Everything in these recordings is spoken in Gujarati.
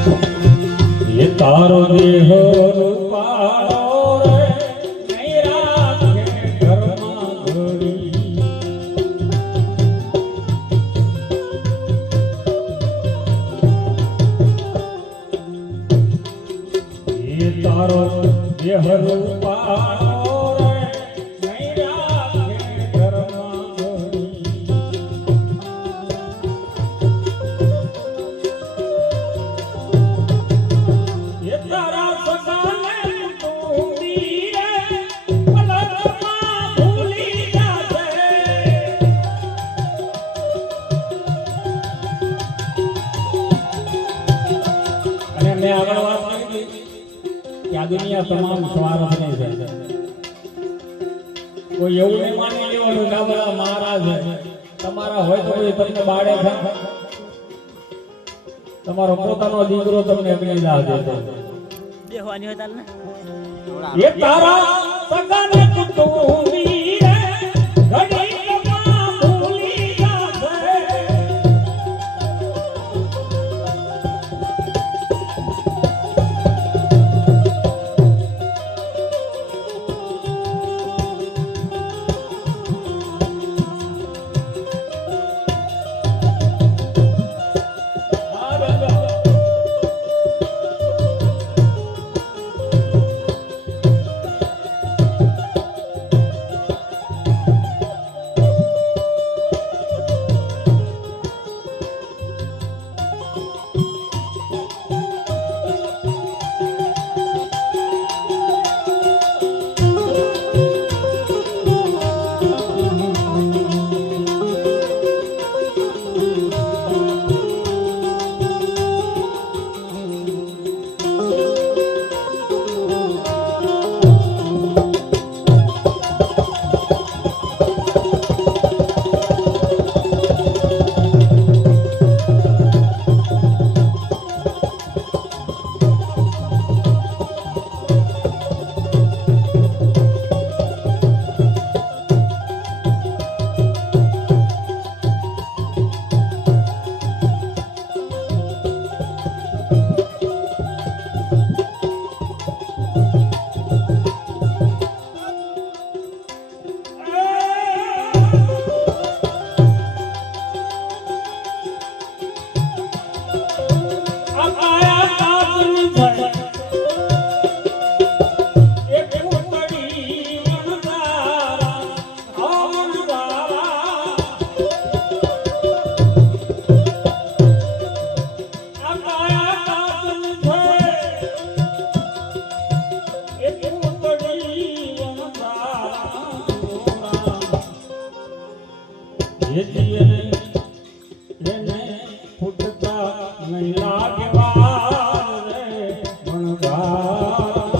ये तारो देह रूपालो रे नहीं राखे घरमा घड़ी ये तारो देह रूपालो रे नहीं राखे घरमा घड़ी ये तारा सगाने तूंदी रे पलकમાં ભૂલી જાશે અને મેં આગળ વાત કરી કે આ દુનિયા તમામ સ્વાર્થની છે કોઈ એવું નહીં માની લેવાનું કે આ બધા મહારાજ તમારા હોય તો કોઈ તમને બાળે છે તમારો પોતાનો દીકરો તમને અગ્નિ દાહ દેતો દેવાની હોય તાલ ને ये तारा सगाने तूंदी रे घड़ीમાં ભૂલી જાશે ये जियने એને ફૂટતા નહીં લાગે વાર રે ભણવા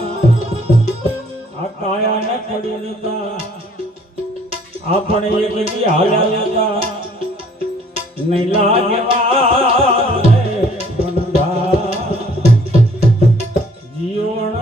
આ કાયાને પડી નતા આપણે એક દી હાલ્યા નતા નહીં લાગે વાર રે ભણવા જીવન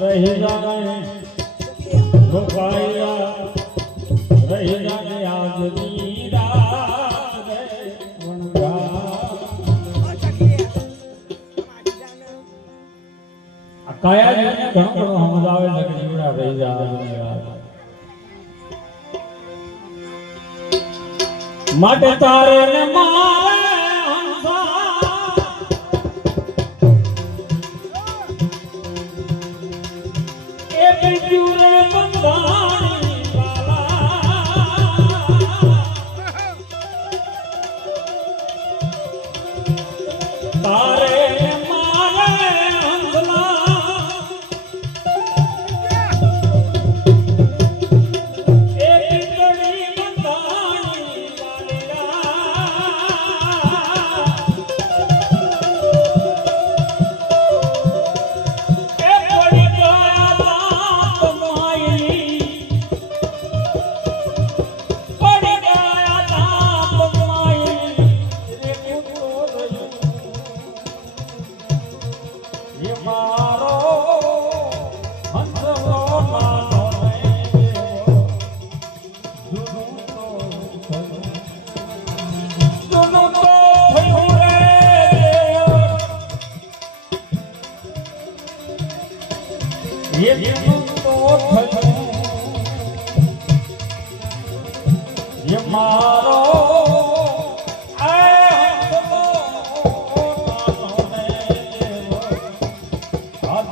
રહી જાને રોકાયા રહી જાને આજની રાત રે વણગા. આ કાયા જીને ઘણું ઘણું સમજાવે છે કે જીવડા રહી જાય માટે તારે ને મારે હંસા એ બીજું રે બંધાણી વાલા તારે ને મારે હંસલા એ બીજડી બંધાણી મારો આ